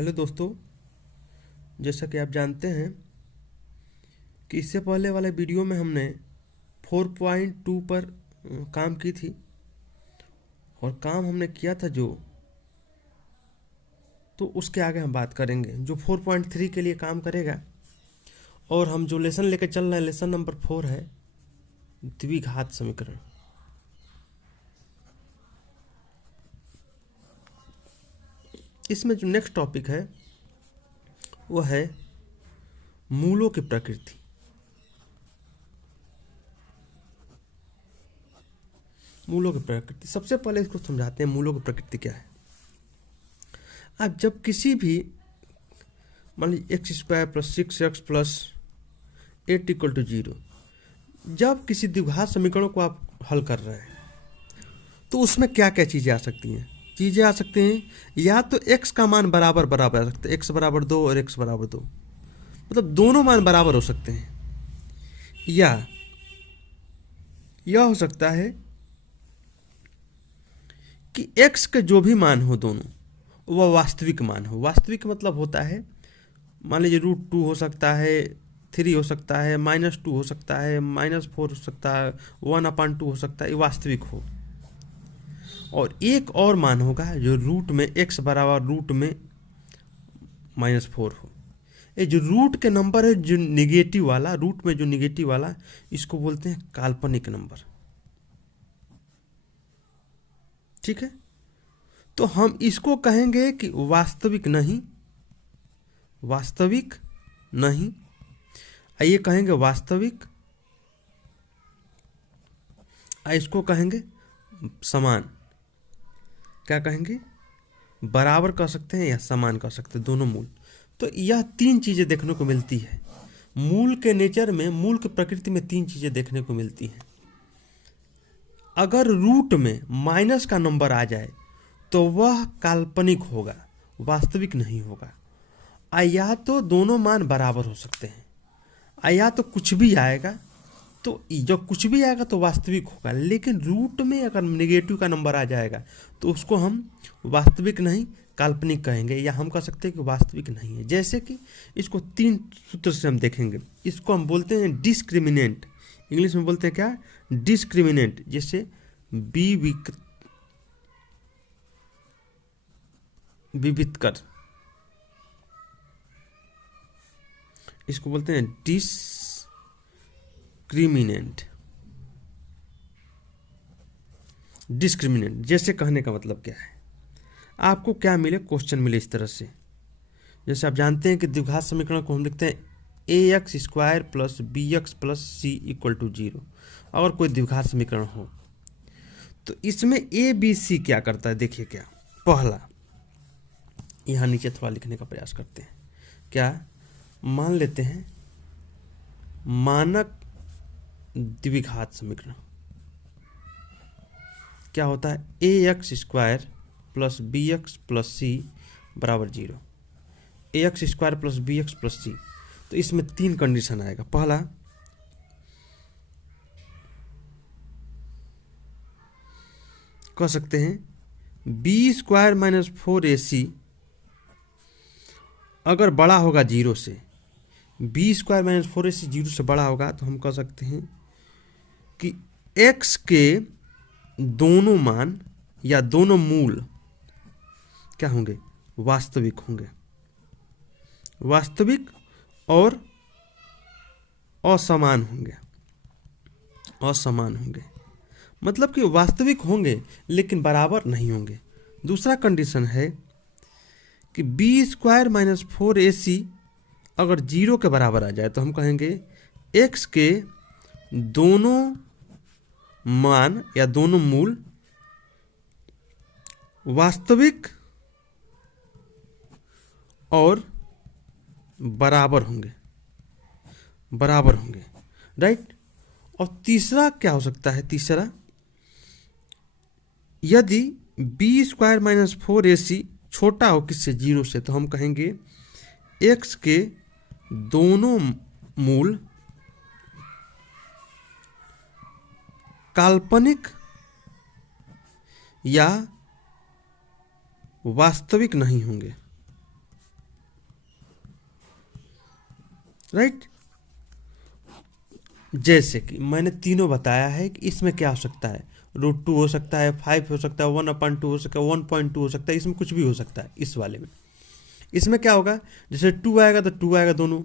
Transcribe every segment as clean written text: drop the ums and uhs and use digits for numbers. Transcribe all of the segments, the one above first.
Hello दोस्तों, जैसा कि आप जानते हैं कि इससे पहले वाले वीडियो में हमने 4.2 पर काम की थी और काम हमने किया था तो उसके आगे हम बात करेंगे जो 4.3 के लिए काम करेगा। और हम जो लेसन लेकर चल रहे हैं, लेसन नंबर 4 है द्विघात समीकरण। इसमें जो नेक्स्ट टॉपिक है वह है मूलों की प्रकृति। मूलों की प्रकृति, सबसे पहले इसको समझाते हैं मूलों की प्रकृति क्या है। आप जब किसी भी मान लीजिए x² + 6x + 8 = 0, जब किसी द्विघात समीकरण को आप हल कर रहे हैं तो उसमें क्या क्या चीज़ें आ सकती हैं। चीज़ें आ सकती हैं या तो x का मान बराबर बराबर आ सकता है, x = 2 और x = 2, मतलब दोनों मान बराबर हो सकते हैं। या यह हो सकता है कि x के जो भी मान हो दोनों वह वास्तविक मान हो। वास्तविक मतलब होता है, मान लीजिए √2 हो सकता है, 3 हो सकता है, -2 हो सकता है, -4 हो सकता है, 1/2 हो सकता है, ये वास्तविक हो। और एक और मान होगा जो रूट में x बराबर रूट में -4 हो। ये जो रूट के नंबर है, जो निगेटिव वाला, रूट में जो निगेटिव वाला, इसको बोलते हैं काल्पनिक नंबर। ठीक है, तो हम इसको कहेंगे कि वास्तविक नहीं, वास्तविक नहीं। आइए कहेंगे वास्तविक, इसको कहेंगे समान। क्या कहेंगे? बराबर कह सकते हैं या समान कह सकते हैं, दोनों मूल। तो यह 3 चीज़ें देखने को मिलती है मूल के नेचर में, मूल की प्रकृति में 3 चीज़ें देखने को मिलती हैं। अगर रूट में माइनस का नंबर आ जाए तो वह काल्पनिक होगा, वास्तविक नहीं होगा। या तो दोनों मान बराबर हो सकते हैं, या तो कुछ भी आएगा, तो जब कुछ भी आएगा तो वास्तविक होगा। लेकिन रूट में अगर नेगेटिव का नंबर आ जाएगा तो उसको हम वास्तविक नहीं, काल्पनिक कहेंगे, या हम कह सकते हैं कि वास्तविक नहीं है। जैसे कि इसको 3 सूत्र से हम देखेंगे। इसको हम बोलते हैं डिस्क्रिमिनेंट, इंग्लिश में बोलते हैं क्या? डिस्क्रिमिनेंट। जैसे विवितकर, इसको बोलते हैं डिस्क्रिमिनेंट। डिस्क्रिमिनेंट जैसे कहने का मतलब क्या है, आपको क्या मिले, क्वेश्चन मिले इस तरह से। जैसे आप जानते हैं कि द्विघात समीकरण को हम लिखते हैं ax² + bx + c = 0। अगर कोई द्विघात समीकरण हो तो इसमें a b c क्या करता है, देखिए क्या। पहला, यहाँ नीचे थोड़ा लिखने का प्रयास करते हैं। क्या मान लेते हैं मानक द्विघात समीकरण क्या होता है? ax² + bx + c = 0। ax² + bx + c, तो इसमें 3 कंडीशन आएगा। पहला, कह सकते हैं b² - 4ac अगर बड़ा होगा 0 से, b² - 4ac 0 से बड़ा होगा, तो हम कह सकते हैं कि x के दोनों मान या दोनों मूल क्या होंगे? वास्तविक होंगे। वास्तविक और असमान होंगे। असमान होंगे मतलब कि वास्तविक होंगे लेकिन बराबर नहीं होंगे। दूसरा कंडीशन है कि b² - 4ac अगर 0 के बराबर आ जाए तो हम कहेंगे x के दोनों मान या दोनों मूल वास्तविक और बराबर होंगे। बराबर होंगे, राइट। और तीसरा क्या हो सकता है? तीसरा, यदि b² - 4ac छोटा हो किससे? 0 से, तो हम कहेंगे x के दोनों मूल काल्पनिक या वास्तविक नहीं होंगे। राइट। जैसे कि मैंने तीनों बताया है कि इसमें क्या हो सकता है, √2 हो सकता है, 5 हो सकता है, 1/2 हो सकता है, 1.2 हो सकता है, इसमें कुछ भी हो सकता है। इस वाले में इसमें क्या होगा, जैसे 2 आएगा तो 2 आएगा दोनों,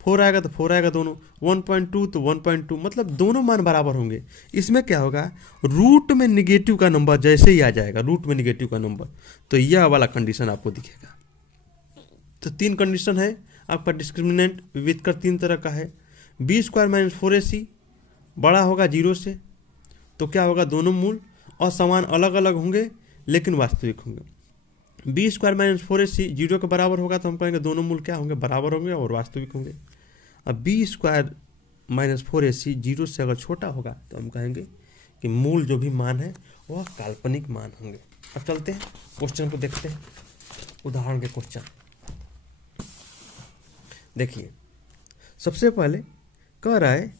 4 आएगा तो 4 आएगा दोनों, 1.2 तो 1.2, मतलब दोनों मान बराबर होंगे। इसमें क्या होगा, रूट में निगेटिव का नंबर जैसे ही आ जाएगा, रूट में निगेटिव का नंबर, तो यह वाला कंडीशन आपको दिखेगा। तो 3 कंडीशन है आपका। डिस्क्रिमिनेंट विविध कर 3 तरह का है। b² - 4ac बड़ा होगा 0 से, तो क्या होगा, दोनों मूल और समान अलग अलग होंगे लेकिन वास्तविक होंगे। b² - 4ac 0 के बराबर होगा तो हम कहेंगे दोनों मूल क्या होंगे, बराबर होंगे और वास्तविक होंगे। अब b² - 4ac 0 से अगर छोटा होगा तो हम कहेंगे कि मूल जो भी मान है वह काल्पनिक मान होंगे। अब चलते हैं क्वेश्चन को देखते हैं, उदाहरण के क्वेश्चन। देखिए सबसे पहले कह रहा है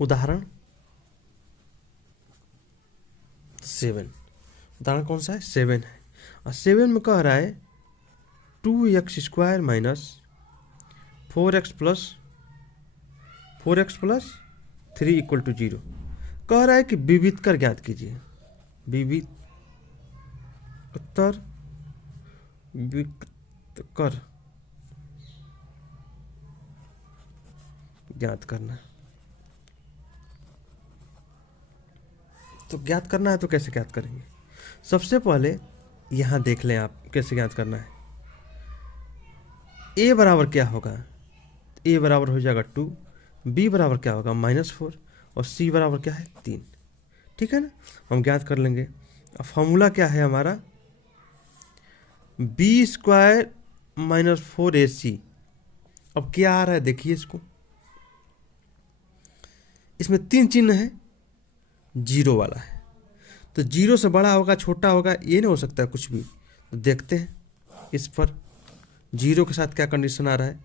उदाहरण 7, उदाहरण कौन सा है, 7 है। और 7 में कह रहा है 2x² - 4x + 3 = 0। कह रहा है कि विविधकर ज्ञात कीजिए, विविधकर ज्ञात करना। तो ज्ञात करना है तो कैसे ज्ञात करेंगे, सबसे पहले यहाँ देख लें आप कैसे ज्ञात करना है। a बराबर क्या होगा, a बराबर हो जाएगा 2, b बराबर क्या होगा -4 और c बराबर क्या है 3। ठीक है ना, हम ज्ञात कर लेंगे। अब फॉर्मूला क्या है हमारा, b² - 4ac। अब क्या आ रहा है देखिए, इसमें 3 चिन्ह है, 0 वाला है, तो 0 से बड़ा होगा छोटा होगा ये नहीं हो सकता है कुछ भी। तो देखते हैं इस पर 0 के साथ क्या कंडीशन आ रहा है।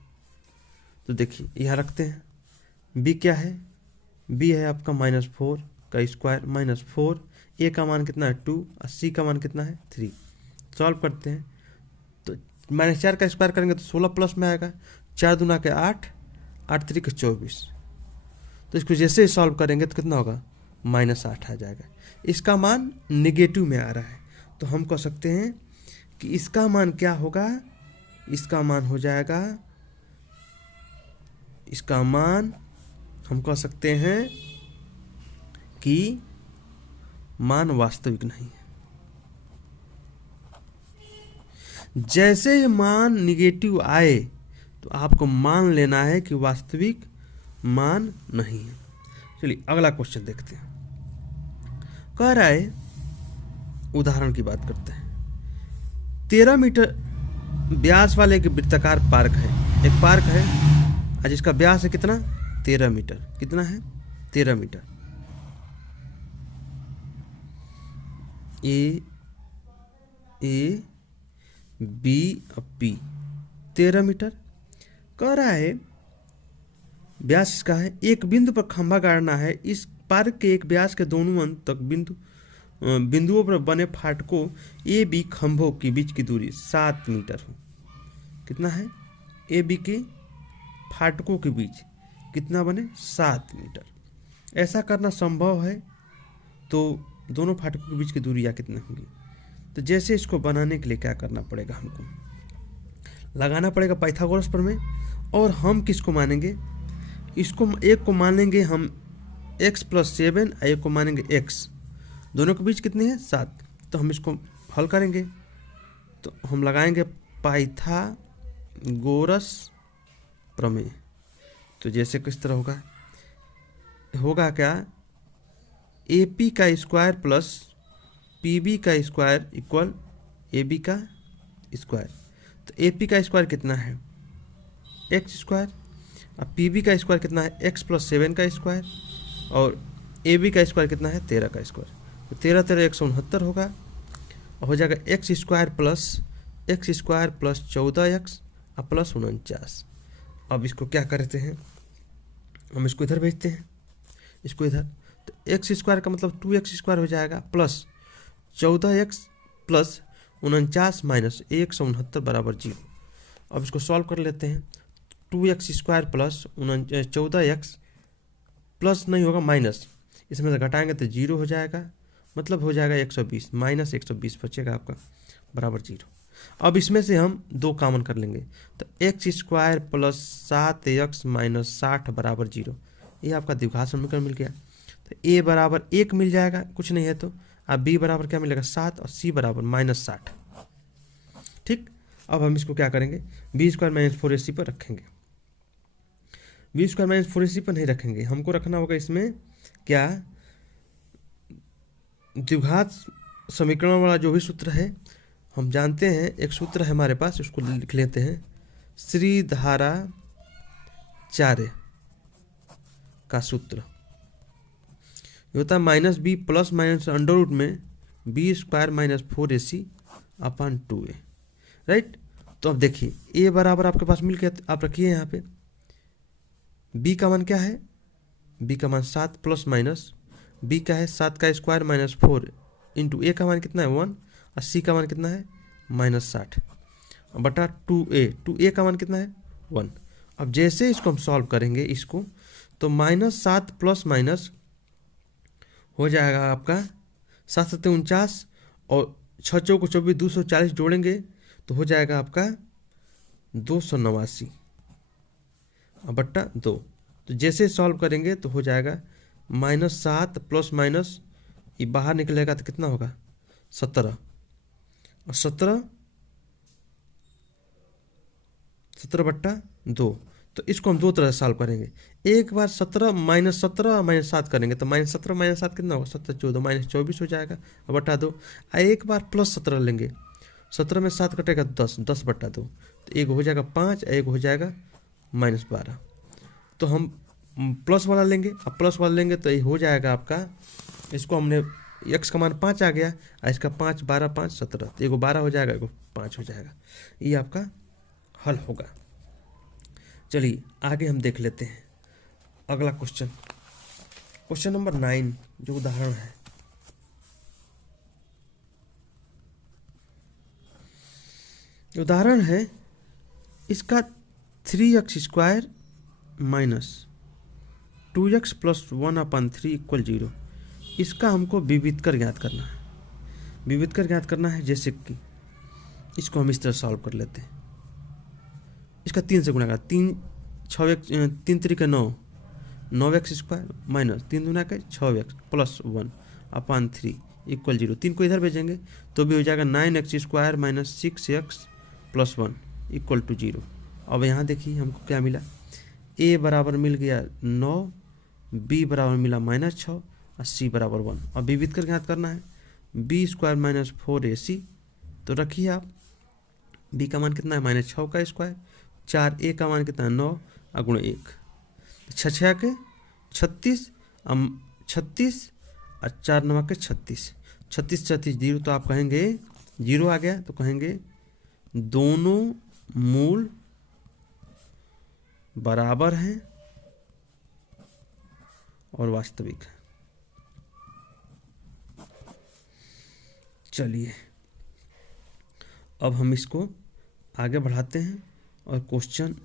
तो देखिए यहाँ रखते हैं, b क्या है, b है आपका -4 का स्क्वायर, -4, a का मान कितना है 2 और c का मान कितना है 3। सॉल्व करते हैं तो -4 का स्क्वायर करेंगे तो 16 प्लस में आएगा, 4 दूना के 8, 8 3 के 24। तो इसको जैसे ही सॉल्व करेंगे तो कितना होगा, -8 आ जाएगा। इसका मान निगेटिव में आ रहा है, तो हम कह सकते हैं कि इसका मान क्या होगा, इसका मान हो जाएगा, इसका मान हम कह सकते हैं कि मान वास्तविक नहीं है। जैसे ही मान निगेटिव आए तो आपको मान लेना है कि वास्तविक मान नहीं है। चलिए अगला क्वेश्चन देखते हैं। कह रहा है, उदाहरण की बात करते हैं, 13 मीटर व्यास वाले एक वृत्ताकार पार्क है। एक पार्क है और जिसका व्यास है कितना, 13 मीटर। कितना है, 13 मीटर। ए बी और पी 13 मीटर। कह रहा है व्यास इसका है, एक बिंदु पर खंभा गाड़ना है। इस पार्क के एक व्यास के दोनों अंत तक बिंदुओं पर बने फाटकों ए बी खंभों के बीच की दूरी 7 मीटर हो। कितना है, ए बी के फाटकों के बीच कितना बने, 7 मीटर। ऐसा करना संभव है तो दोनों फाटकों के बीच की दूरी या कितनी होगी। तो जैसे इसको बनाने के लिए क्या करना पड़ेगा, हमको लगाना पड़ेगा पाइथागोरस प्रमेय। और हम किसको मानेंगे, इसको एक को मानेंगे हम x + 7 और एक को मानेंगे x। दोनों के बीच कितनी है, 7। तो हम इसको हल करेंगे तो हम लगाएंगे पाइथागोरस प्रमेय। तो जैसे किस तरह होगा क्या, AP का स्क्वायर प्लस PB का स्क्वायर इक्वल AB का स्क्वायर। तो AP का स्क्वायर कितना है, x², अब PB का स्क्वायर कितना है, x + 7 का स्क्वायर, और AB का स्क्वायर कितना है, 13 का स्क्वायर। तो 13 13 169 होगा, और हो जाएगा x² + 14x + 49। अब इसको क्या करते हैं, हम इसको इधर भेजते हैं, इसको इधर। तो x² का मतलब 2x² हो जाएगा, प्लस 14x + 49 - 169 = 0। अब इसको सॉल्व कर लेते हैं। 2x² प्लस 14x प्लस नहीं होगा माइनस, इसमें से घटाएंगे तो 0 हो जाएगा, मतलब हो जाएगा 120, माइनस 120 बचेगा आपका बराबर 0। अब इसमें से हम 2 कॉमन कर लेंगे, तो x² प्लस 7x माइनस 60 बराबर 0। ये आपका द्विघात समीकरण मिल गया। तो a बराबर 1 मिल जाएगा, कुछ नहीं है तो। अब b बराबर क्या मिलेगा 7 और c बराबर -60। ठीक, अब हम इसको क्या करेंगे, b² माइनस 4ac पर रखेंगे। b² माइनस 4ac पर नहीं रखेंगे, हमको रखना होगा इसमें क्या, द्विघात समीकरण वाला जो भी सूत्र है हम जानते हैं, एक सूत्र है हमारे पास, उसको लिख लेते हैं। श्रीधाराचार्य का सूत्र ये होता है -b plus minus under root में b² minus 4ac upon 2a, right. तो अब देखिए a बराबर आपके पास मिल गया, आप रखिए यहाँ पे। b का मान क्या है, b का मान 7 प्लस माइनस b का है 7 का स्क्वायर माइनस 4 इंटू a का मान कितना है 1 और c का मान कितना है -60 बटा 2a का मान कितना है 1। अब जैसे इसको हम सॉल्व करेंगे इसको, तो -7 प्लस माइनस हो जाएगा आपका 7 7 49 और 6 चौको 24 240 जोड़ेंगे तो हो जाएगा आपका 289 बट्टा 2। तो जैसे सॉल्व करेंगे तो हो जाएगा -7 प्लस माइनस ये बाहर निकलेगा तो कितना होगा 17 और 17 बट्टा 2। तो इसको हम 2 तरह से सॉल्व करेंगे। एक बार 17 माइनस 17 माइनस 7 करेंगे तो -17 माइनस 7 कितना होगा 17 14 -24 हो जाएगा और बट्टा 2। एक बार प्लस 17 लेंगे, 17 में 7 कटेगा 10 10 बट्टा 2, तो एक हो जाएगा 5 एक हो जाएगा -12। तो हम प्लस वाला लेंगे, अब प्लस वाला लेंगे तो ये हो जाएगा आपका, इसको हमने x का मान 5 आ गया और इसका 5 12 5 17, तो एगो 12 हो जाएगा एगो 5 हो जाएगा। ये आपका हल होगा। चलिए आगे हम देख लेते हैं अगला क्वेश्चन, क्वेश्चन नंबर 9 जो उदाहरण है। उदाहरण है इसका 3x² minus 2x plus 1/3 equal 0। इसका हमको विविधकर ज्ञात करना है। विविधकर ज्ञात करना है, जैसे कि इसको हम इस तरह सॉल्व कर लेते हैं। इसका 3 से गुणा कर 3 3 9 9x² माइनस 3 दूना के 6x प्लस 1/3 इक्वल 0। 3 को इधर भेजेंगे तो भी हो जाएगा 9x² minus 6x plus 1 equal to 0। अब यहाँ देखिए हमको क्या मिला, a बराबर मिल गया 9, b बराबर मिला -6 और c बराबर 1। अब विविध कर ज्ञात करना है, b² माइनस 4ac। तो रखिए आप, b का मान कितना है -6 का स्क्वायर, 4a का मान कितना है 9 और गुणा 1, 6 के 36 36 और 4 9 के 36 36 36 0। तो आप कहेंगे 0 आ गया तो कहेंगे दोनों मूल बराबर हैं और वास्तविक है। चलिए अब हम इसको आगे बढ़ाते हैं और क्वेश्चन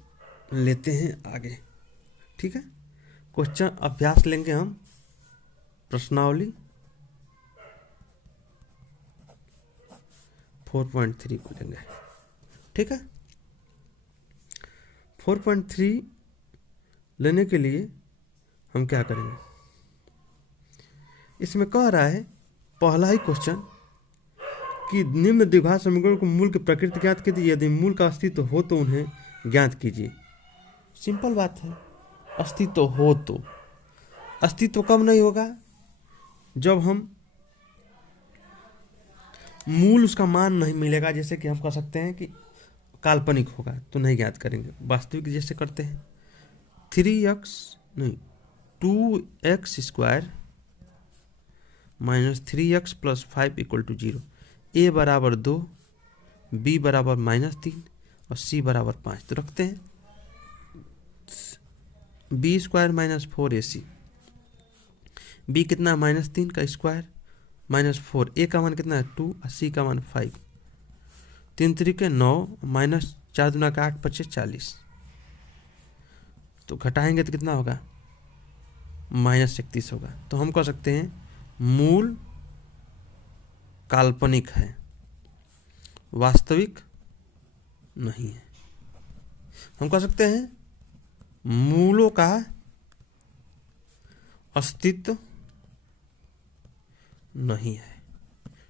लेते हैं आगे। ठीक है, क्वेश्चन अभ्यास लेंगे हम, प्रश्नावली 4.3 को लेंगे। ठीक है, 4.3 लेने के लिए हम क्या करेंगे, इसमें कह रहा है पहला ही क्वेश्चन कि निम्न द्विघात समीकरण को मूल की प्रकृति ज्ञात कीजिए, यदि मूल का अस्तित्व हो तो उन्हें ज्ञात कीजिए। सिंपल बात है, अस्तित्व हो तो। अस्तित्व कब नहीं होगा, जब हम मूल उसका मान नहीं मिलेगा। जैसे कि हम कह सकते हैं कि काल्पनिक होगा तो नहीं ज्ञात करेंगे, वास्तविक जैसे करते हैं 2x² minus 3x plus 5 equal to 0। a बराबर 2, b बराबर -3 और c बराबर 5। तो रखते हैं b² माइनस 4ac, b कितना है -3 का स्क्वायर -4, a का मान कितना है 2 और c का मान 5। 3 3 के 9 माइनस 4 दूना का 8, 25, 40। तो घटाएंगे तो कितना होगा, -31 होगा। तो हम कह सकते हैं मूल काल्पनिक है, वास्तविक नहीं है। हम कह सकते हैं मूलों का अस्तित्व नहीं है।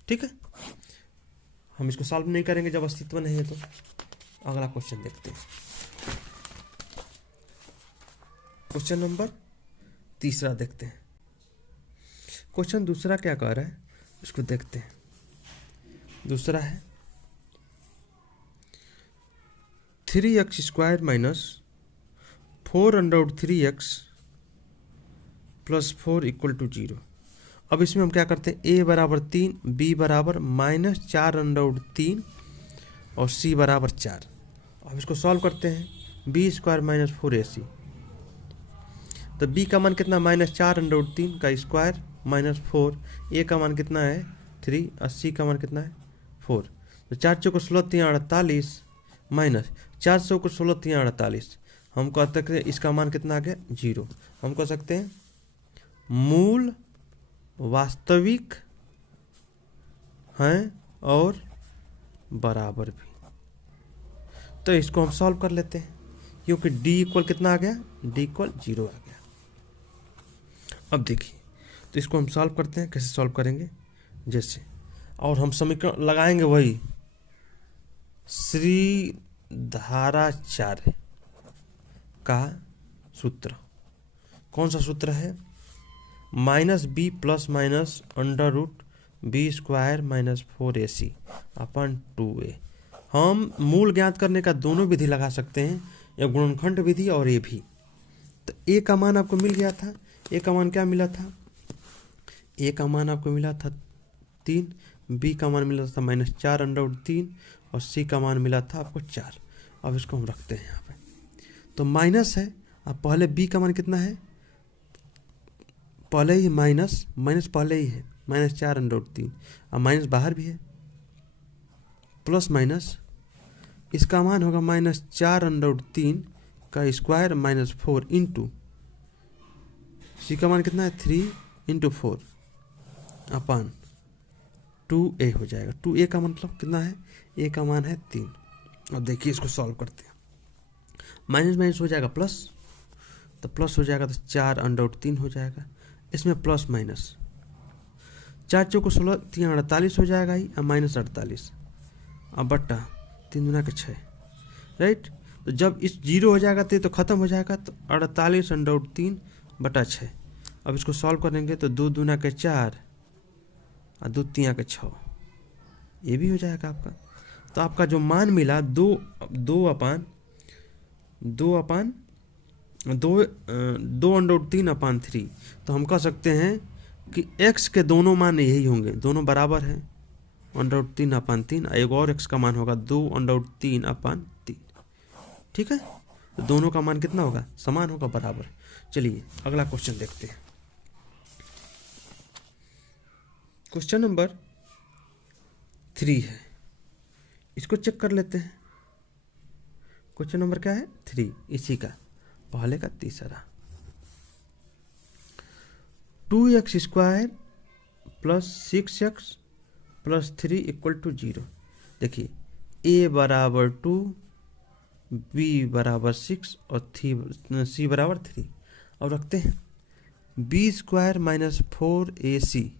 ठीक है, हम इसको सॉल्व नहीं करेंगे जब अस्तित्व नहीं है। तो अगला क्वेश्चन देखते हैं। क्वेश्चन नंबर 3 देखते हैं। क्वेश्चन दूसरा क्या कह रहा है इसको देखते हैं। दूसरा है 3x² माइनस 4√3x + 4 = 0। अब इसमें हम क्या करते हैं, a बराबर 3, b बराबर -4√3 और c बराबर 4। अब इसको सॉल्व करते हैं, b² माइनस 4ac। तो b का मान कितना, -4√3 का स्क्वायर माइनस 4, a का मान कितना है 3 और c का मान कितना है 4। तो 4 चौको 16 3 48 माइनस 400 को 16 3 48। हम कह सकते हैं इसका मान कितना आ गया 0। हम कह सकते हैं मूल वास्तविक हैं और बराबर भी। तो इसको हम सॉल्व कर लेते हैं, क्योंकि d इक्वल कितना आ गया, d इक्वल 0 आ गया। अब देखिए, तो इसको हम सॉल्व करते हैं। कैसे सॉल्व करेंगे, जैसे, और हम समीकरण लगाएंगे वही श्रीधराचार्य का सूत्र। कौन सा सूत्र है, -b + -√b² - 4ac अपन 2a। हम मूल ज्ञात करने का दोनों विधि लगा सकते हैं, या गुणनखंड विधि और ये भी। तो a का मान आपको मिल गया था। a का मान क्या मिला था, a का मान आपको मिला था 3, b का मान मिला था -4√3 और c का मान मिला था आपको 4। अब इसको हम रखते हैं यहाँ पे। तो माइनस है, अब पहले b का मान कितना है, पहले ही माइनस पहले ही है -4√3, अब माइनस बाहर भी है, प्लस माइनस इसका मान होगा -4√3 का स्क्वायर माइनस 4 इंटू सी का मान कितना है 3 × 4 अपन 2a हो जाएगा। 2a का मतलब कितना है, a का मान है 3। अब देखिए इसको सॉल्व करते हैं। माइनस हो जाएगा प्लस, तो प्लस हो जाएगा तो 4√3 हो जाएगा। इसमें प्लस माइनस 4 चौको 16 3 48 हो जाएगा ही, अब -48 अब बट्टा 3 दूना के 6, राइट। तो जब इस 0 हो जाएगा तो ख़त्म हो जाएगा, तो 48√3 बटा 6। अब इसको सॉल्व करेंगे तो 2 दूना के 4 और 2 तिया के 6, ये भी हो जाएगा आपका। तो आपका जो मान मिला 2/3/3। तो हम कह सकते हैं कि x के दोनों मान यही होंगे, दोनों बराबर हैं 1/3/3। एक और x का मान होगा 2/3/3। ठीक है, तो दोनों का मान कितना होगा, समान होगा, बराबर। चलिए अगला क्वेश्चन देखते हैं। क्वेश्चन नंबर 3 है, इसको चेक कर लेते हैं। क्वेश्चन नंबर क्या है 3, इसी का पहले का तीसरा। 2x² + 6x + 3 = 0। देखिए a बराबर 2, b बराबर 6 और c बराबर 3। अब रखते हैं b² - 4ac।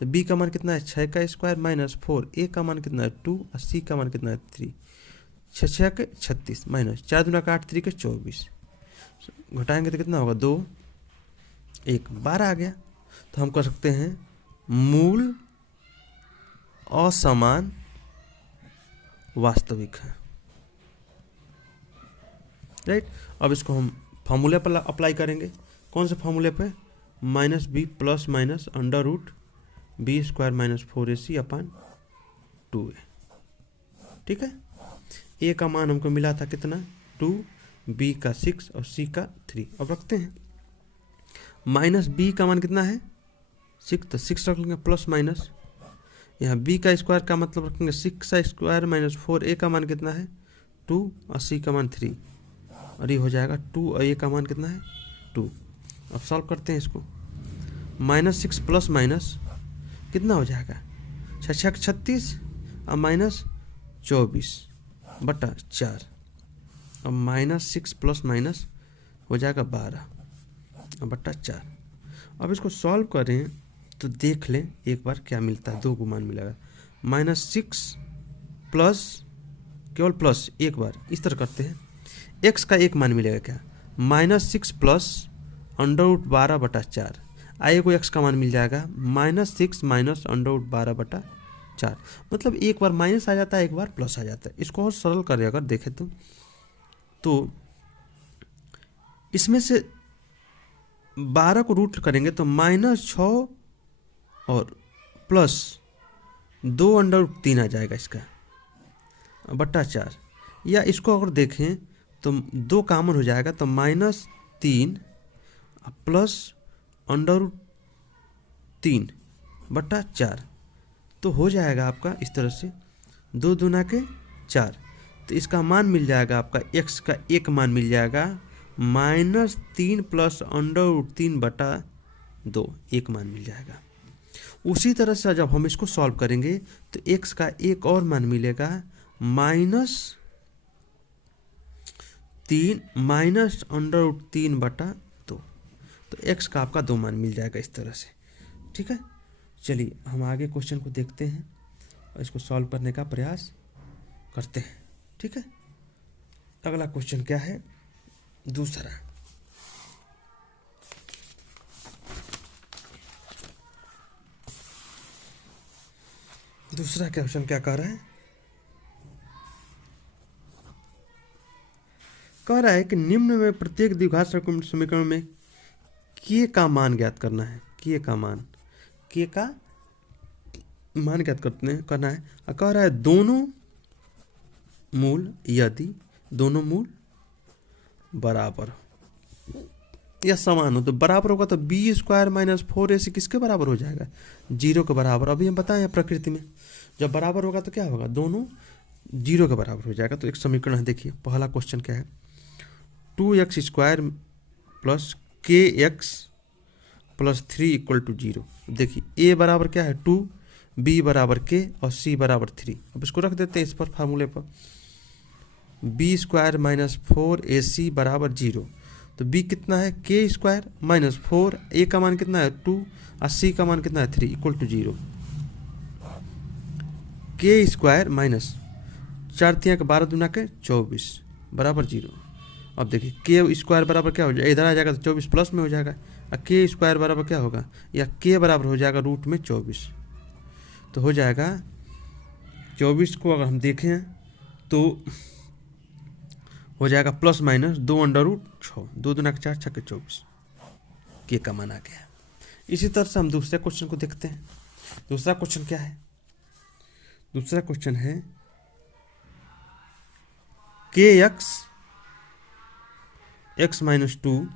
तो b का मान कितना है 6 का स्क्वायर माइनस 4, a का मान कितना है 2 और c का मान कितना है 3। 6 के 36 माइनस 4 दूना का 8 3 के 24, घटाएंगे तो कितना होगा 2 1 12 आ गया। तो हम कह सकते हैं मूल असमान वास्तविक है, राइट। अब इसको हम फार्मूले पर अप्लाई करेंगे। कौन से फार्मूले पे, -b + -√b² - 4ac अपन 2a। ठीक है, a का मान हमको मिला था कितना 2, b का 6 और c का 3। अब रखते हैं -b का मान कितना है 6, तो 6 रख लेंगे प्लस माइनस, यहाँ b का स्क्वायर का मतलब रखेंगे 6 का स्क्वायर -4, a का मान कितना है 2 और सी का मान 3 और ये हो जाएगा 2 और ये का मान कितना है 2। अब सॉल्व करते हैं इसको। -6 प्लस माइनस कितना हो जाएगा 6 36 और -24/4 और -6 प्लस माइनस हो जाएगा 12/4। अब इसको सॉल्व करें तो देख लें एक बार क्या मिलता है। 2 को मान मिलेगा -6 प्लस केवल प्लस एक बार इस तरह करते हैं। x का एक मान मिलेगा क्या -6 प्लस √12/4 आए को x का मान मिल जाएगा -6 माइनस √12/4। मतलब एक बार माइनस आ जाता है एक बार प्लस आ जाता है। इसको और सरल करें अगर देखें तो इसमें से 12 को रूट करेंगे तो -6 और प्लस 2/3 आ जाएगा इसका /4। या इसको अगर देखें तो 2 कॉमन हो जाएगा तो -3 प्लस √3/4 तो हो जाएगा आपका इस तरह से 2 दूना के 4। तो इसका मान मिल जाएगा आपका x का एक मान मिल जाएगा -3 प्लस √3/2 एक मान मिल जाएगा। उसी तरह से जब हम इसको सॉल्व करेंगे तो x का एक और मान मिलेगा -3 माइनस √3/2। तो x का आपका 2 मान मिल जाएगा इस तरह से। ठीक है, चलिए हम आगे क्वेश्चन को देखते हैं और इसको सॉल्व करने का प्रयास करते हैं। ठीक है, अगला क्वेश्चन क्या है दूसरा। दूसरा क्वेश्चन क्या कह रहा है, कह रहा है कि निम्न में प्रत्येक द्विघात समीकरण में k का मान ज्ञात करना है। k का मान ज्ञात करना है और कह रहा है दोनों मूल यदि दोनों मूल बराबर हो या समान हो। तो बराबर होगा तो b² - 4ac किसके बराबर हो जाएगा 0 के बराबर। अभी हम बताएं प्रकृति में जब बराबर होगा तो क्या होगा दोनों 0 के बराबर हो जाएगा। तो एक समीकरण है, देखिए पहला क्वेश्चन क्या है 2x² प्लस kx प्लस 3 = 0। देखिए a बराबर क्या है 2, b बराबर k और c बराबर 3। अब इसको रख देते हैं इस पर फार्मूले पर b² - 4ac बराबर 0। तो b कितना है k² - 4, a का मान कितना है 2 और c का मान कितना है 3 = 0। k² माइनस 4 × 12 दूना के 24 बराबर 0। अब देखिए k² बराबर क्या हो जाएगा, इधर आ जाएगा तो 24 प्लस में हो जाएगा और k² बराबर क्या होगा या k बराबर हो जाएगा √24। तो हो जाएगा 24 को अगर हम देखें तो हो जाएगा प्लस माइनस 2/6, 2 दूना के 4 6 के 24 के का मान आ गया। इसी तरह से हम दूसरे क्वेश्चन को देखते हैं। दूसरा क्वेश्चन क्या है, दूसरा क्वेश्चन है kx x - 2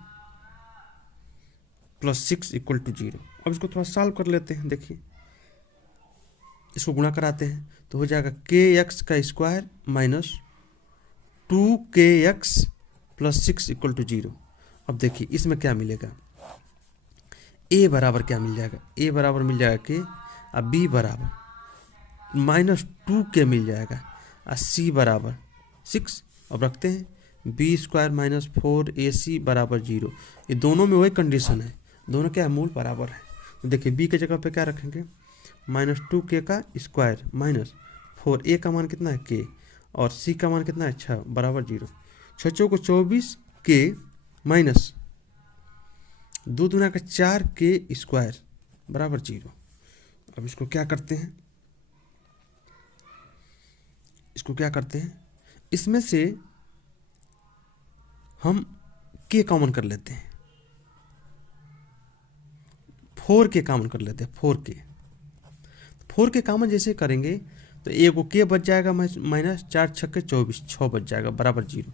प्लस 6 = 0। अब इसको थोड़ा सॉल्व कर लेते हैं। देखिए इसको गुणा कराते हैं तो हो जाएगा kx² - 2kx प्लस 6 = 0। अब देखिए इसमें क्या मिलेगा, a बराबर क्या मिल जाएगा, a बराबर मिल जाएगा k और b बराबर -2k मिल जाएगा और c बराबर 6। अब रखते हैं b² - 4ac बराबर 0। ये दोनों में वही कंडीशन है, दोनों क्या है मूल बराबर है। तो देखिए b के जगह पे क्या रखेंगे -2k का स्क्वायर माइनस 4a का मान कितना है k और c का मान कितना है 6 बराबर 0। 6 को 24 k माइनस 2 दूना का 4k² बराबर 0। अब इसको क्या करते हैं, इसमें से हम k कॉमन कर लेते हैं, 4k कॉमन कर लेते हैं। 4k कॉमन जैसे करेंगे तो एक k बच जाएगा माइनस 4 × 6 = 24, 6 बच जाएगा बराबर 0।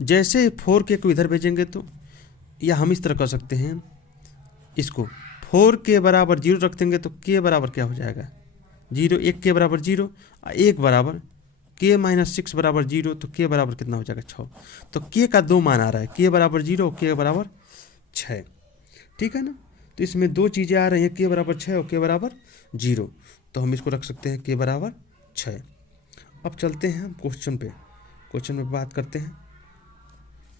जैसे 4k को इधर भेजेंगे तो या हम इस तरह कर सकते हैं, इसको 4k बराबर 0 रख देंगे तो k बराबर क्या हो जाएगा 0, 1k बराबर 0 और 1 बराबर k माइनस 6 बराबर 0, तो k बराबर कितना हो जाएगा 6। तो k का 2 मान आ रहा है, k बराबर 0 और k बराबर 6, ठीक है ना। तो इसमें दो चीज़ें आ रही हैं, k बराबर 6 और k बराबर 0, तो हम इसको रख सकते हैं k बराबर 6। अब चलते हैं हम क्वेश्चन पे, क्वेश्चन में बात करते हैं,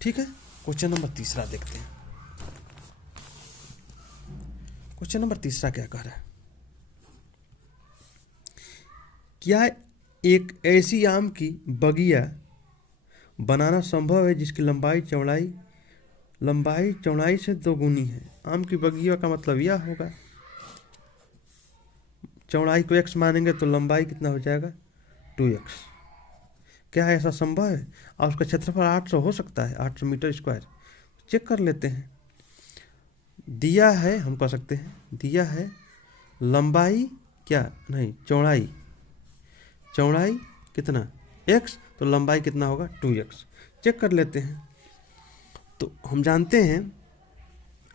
ठीक है। क्वेश्चन नंबर तीसरा देखते हैं। क्वेश्चन नंबर तीसरा क्या कह रहा है, क्या एक ऐसी आम की बगिया बनाना संभव है जिसकी लंबाई चौड़ाई से 2 गुनी है। आम की बगिया का मतलब यह होगा, चौड़ाई को x मानेंगे तो लंबाई कितना हो जाएगा 2x। क्या ऐसा संभव है? और उसका क्षेत्रफल 800 हो सकता है, 800 मीटर स्क्वायर। चेक कर लेते हैं। दिया है, हम कह सकते हैं दिया है लंबाई क्या नहीं चौड़ाई कितना x, तो लंबाई कितना होगा 2x। चेक कर लेते हैं। तो हम जानते हैं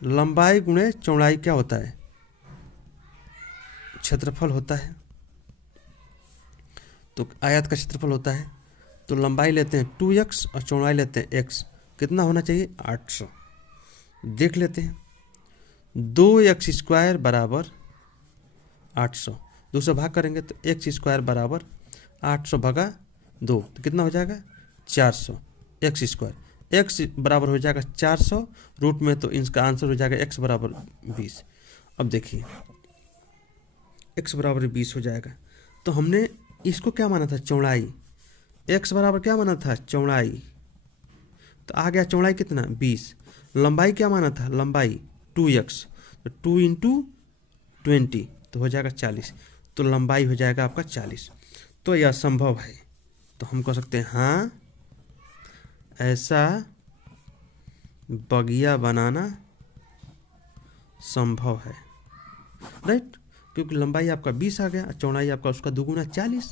लंबाई गुणे चौड़ाई क्या होता है, क्षेत्रफल होता है। तो आयत का क्षेत्रफल होता है, तो लंबाई लेते हैं 2x और चौड़ाई लेते हैं x। कितना होना चाहिए 800। देख लेते हैं, 2x स्क्वायर बराबर 800, 2 से भाग करेंगे तो x स्क्वायर बराबर 800 भागा 2, तो कितना हो जाएगा 400 x स्क्वायर। x बराबर हो जाएगा 400 रूट में, तो इसका आंसर हो जाएगा x बराबर 20। अब देखिए x बराबर 20 हो जाएगा, तो हमने इसको क्या माना था चौड़ाई, x बराबर क्या माना था चौड़ाई, तो आ गया चौड़ाई कितना 20। लंबाई क्या माना था लंबाई 2x, तो 2 इंटू 20 तो हो जाएगा 40, तो लंबाई हो जाएगा आपका 40। तो यह संभव है, तो हम कह सकते हैं हाँ ऐसा बगिया बनाना संभव है, राइट, क्योंकि लंबाई आपका 20 आ गया, चौड़ाई आपका उसका दुगुना 40,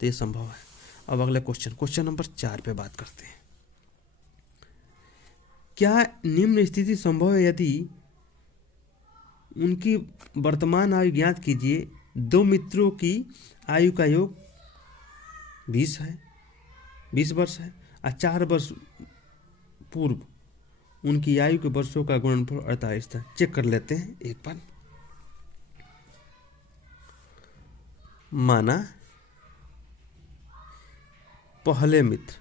तो ये संभव है। अब अगले क्वेश्चन नंबर 4 पे बात करते हैं। क्या निम्न स्थिति संभव है यदि उनकी वर्तमान आयु ज्ञात कीजिए, 2 मित्रों की आयु का योग 20 वर्ष है और 4 वर्ष पूर्व उनकी आयु के वर्षों का गुणनफल 48 था। चेक कर लेते हैं एक बार। माना पहले मित्र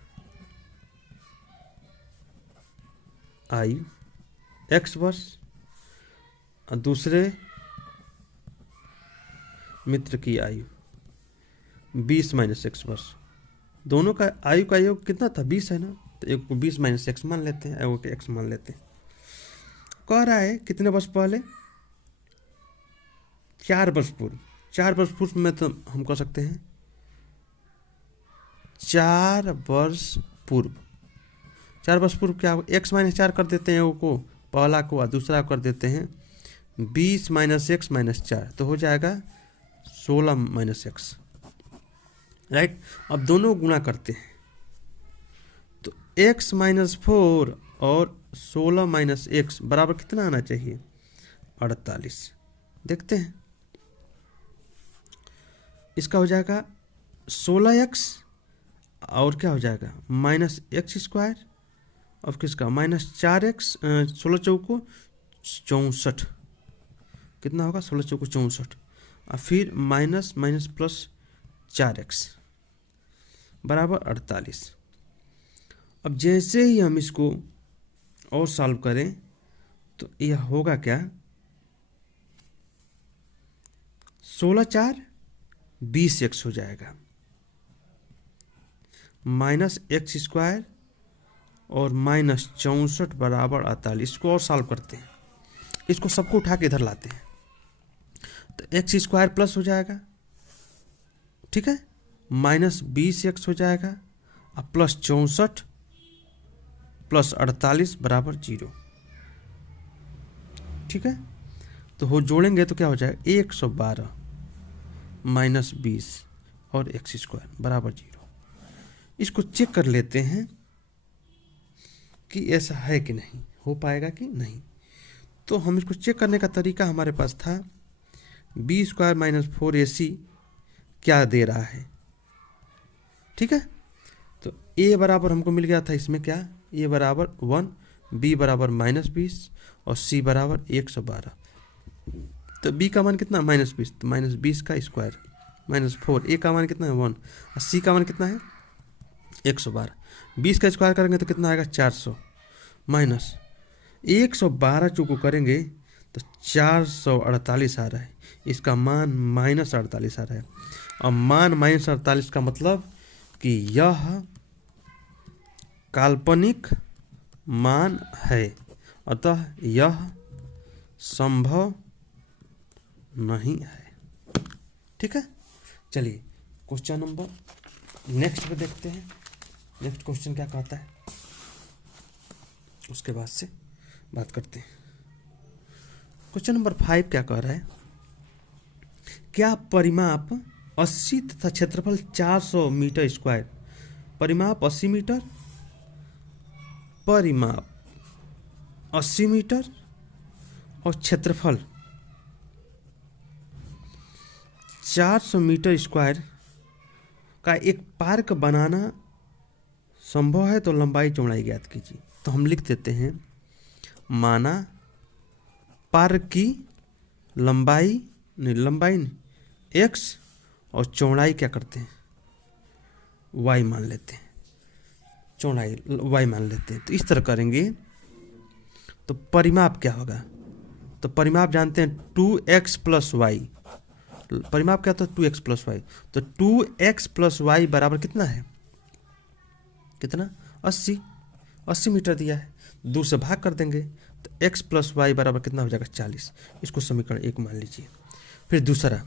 आयु x वर्ष और दूसरे मित्र की आयु 20 माइनस x वर्ष, दोनों का आयु का योग कितना था 20 है ना, तो एक को 20 माइनस x मान लेते हैं, एक को x मान लेते हैं। कह रहा है कितने वर्ष पहले 4 वर्ष पूर्व, 4 वर्ष पूर्व में तो हम कह सकते हैं 4 वर्ष पूर्व। 4 वर्ष पूर्व क्या होगा, x माइनस 4 कर देते हैं, को पहला को और दूसरा कर देते हैं 20 माइनस x माइनस 4, तो हो जाएगा 16 माइनस x, राइट। अब दोनों गुणा करते हैं, तो x माइनस 4 और 16 माइनस x बराबर कितना आना चाहिए 48। देखते हैं, इसका हो जाएगा 16x और क्या हो जाएगा माइनस x स्क्वायर, और किसका माइनस 4x, 16 चौको 64, कितना होगा 16 चौको 64, और फिर माइनस माइनस प्लस 4x बराबर 48। अब जैसे ही हम इसको और सॉल्व करें तो यह होगा क्या 16 4 20x हो जाएगा, माइनस x स्क्वायर और माइनस 64 बराबर 48। इसको और सॉल्व करते हैं, इसको सबको उठा के इधर लाते हैं, तो x स्क्वायर प्लस हो जाएगा, ठीक है, माइनस 20x हो जाएगा और प्लस 64 प्लस 48 बराबर 0, ठीक है। तो हो जोड़ेंगे तो क्या हो जाएगा 112 माइनस 20 और x स्क्वायर बराबर 0। इसको चेक कर लेते हैं कि ऐसा है कि नहीं, हो पाएगा कि नहीं। तो हम इसको चेक करने का तरीका हमारे पास था b स्क्वायर माइनस 4ac क्या दे रहा है, ठीक है। तो ए बराबर हमको मिल गया था इसमें क्या, ए बराबर 1, बी बराबर -20 और सी बराबर 112। तो बी का मान कितना, -20, तो -20 का स्क्वायर -4, ए का मान कितना है 1 और सी का मान कितना है 112। 20 का स्क्वायर करेंगे तो कितना आएगा 400 माइनस 112 चूँकि करेंगे तो 448 आ रहा है, इसका मान -48 आ रहा है। और मान -48 का मतलब कि यह काल्पनिक मान है, अतः यह संभव नहीं है। ठीक है, चलिए क्वेश्चन नंबर नेक्स्ट पे देखते हैं। नेक्स्ट क्वेश्चन क्या कहता है, उसके बाद से बात करते हैं। क्वेश्चन नंबर 5 क्या कह रहा है, क्या परिमाप 80 तथा क्षेत्रफल 400 मीटर स्क्वायर, परिमाप 80 मीटर, परिमाप 80 मीटर और क्षेत्रफल 400 मीटर स्क्वायर का एक पार्क बनाना संभव है तो लंबाई चौड़ाई ज्ञात कीजिए। तो हम लिख देते हैं, माना पार्क की लंबाई नहीं x और चौड़ाई क्या करते हैं y मान लेते हैं, चौड़ाई y मान लेते हैं। तो इस तरह करेंगे तो परिमाप क्या होगा, तो परिमाप जानते हैं 2x + y, परिमाप क्या होता है 2x + y, तो 2x + y बराबर कितना है, कितना 80 मीटर दिया है, 2 से भाग कर देंगे तो x + y बराबर कितना हो जाएगा 40। इसको समीकरण 1 मान लीजिए। फिर दूसरा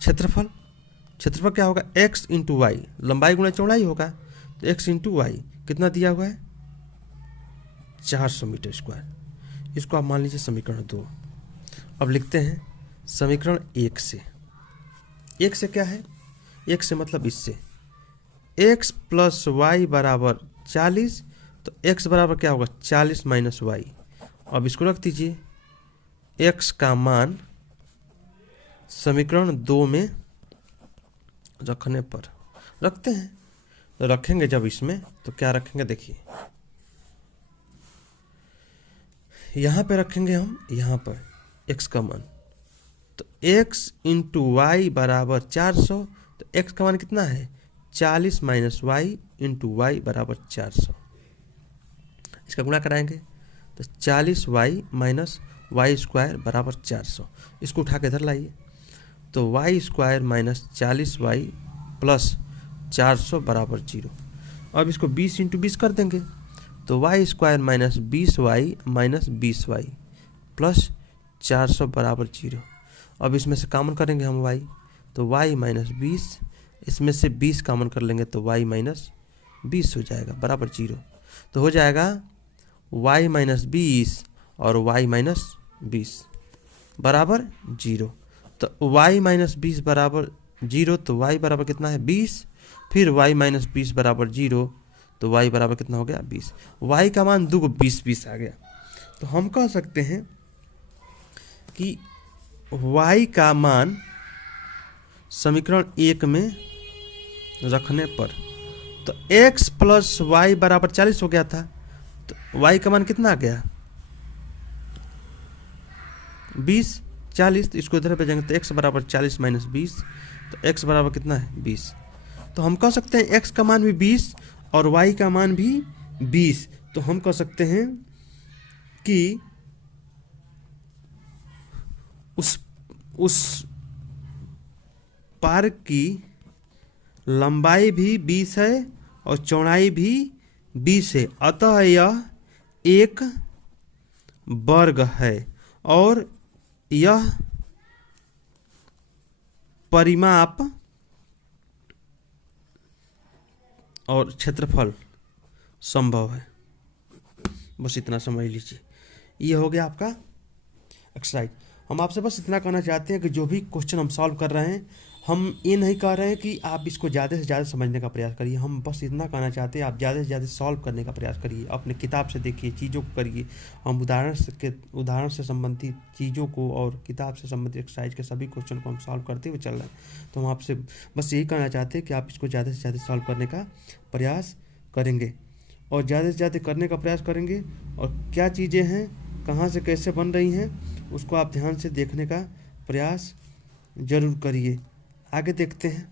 क्षेत्रफल, क्षेत्रफल क्या होगा x × y, लंबाई गुणा चौड़ाई होगा, तो x × y कितना दिया हुआ है 400 मीटर स्क्वायर। इसको आप मान लीजिए समीकरण 2। अब लिखते हैं समीकरण 1 से, 1 से क्या है, 1 से मतलब इससे x + y बराबर 40, तो x बराबर क्या होगा 40 - y। अब इसको रख दीजिए, x का मान समीकरण 2 में रखने पर, रखते हैं तो रखेंगे जब इसमें तो क्या रखेंगे देखिए, यहाँ पे रखेंगे हम, यहाँ पर x का मान, तो x × y बराबर 400, तो x का मान कितना है 40 - y × y बराबर 400। इसका गुणा कराएंगे तो 40y - y² बराबर 400। इसको उठा के इधर लाइए, तो y² - 40y + 400 बराबर 0। अब इसको 20 × 20 कर देंगे तो y² - 20y - 20y + 400 बराबर 0। अब इसमें से कॉमन करेंगे हम y, तो y - 20, इसमें से 20 कॉमन कर लेंगे तो y - 20 हो जाएगा बराबर 0। तो हो जाएगा y - 20 और y - 20 बराबर 0। तो y - 20 बराबर 0, तो y बराबर कितना है 20, फिर y - 20 बराबर 0, तो y बराबर कितना हो गया 20। y का मान 2 को 20 आ गया। तो हम कह सकते हैं कि y का मान समीकरण 1 में रखने पर, तो x + y बराबर 40 हो गया था, तो y का मान कितना आ गया 20, 40, तो इसको इधर भेजेंगे तो x बराबर 40 - 20, तो x बराबर कितना है 20। तो हम कह सकते हैं x का मान भी 20 और y का मान भी 20। तो हम कह सकते हैं कि उस पार्क की लंबाई भी 20 है और चौड़ाई भी 20 है, अतः यह एक वर्ग है और यह परिमाप और क्षेत्रफल संभव है। बस इतना समझ लीजिए, ये हो गया आपका एक्सरसाइज। हम आपसे बस इतना कहना चाहते हैं कि जो भी क्वेश्चन हम सॉल्व कर रहे हैं हम ये नहीं कह रहे हैं कि आप इसको ज़्यादा से ज़्यादा समझने का प्रयास करिए, हम बस इतना कहना चाहते हैं आप ज़्यादा से ज़्यादा सॉल्व करने का प्रयास करिए, अपने किताब से देखिए, चीज़ों को करिए। हम उदाहरण से संबंधित चीज़ों को और किताब से संबंधित एक्सरसाइज के सभी क्वेश्चन को हम सॉल्व करते हुए चल रहे हैं। तो हम आपसे बस यही कहना चाहते हैं कि आप इसको ज़्यादा से ज़्यादा सॉल्व करने का प्रयास करेंगे, और ज़्यादा से ज़्यादा करने का प्रयास करेंगे, और क्या चीज़ें हैं, कहाँ से कैसे बन रही हैं, उसको आप ध्यान से देखने का प्रयास ज़रूर करिए। आगे देखते हैं।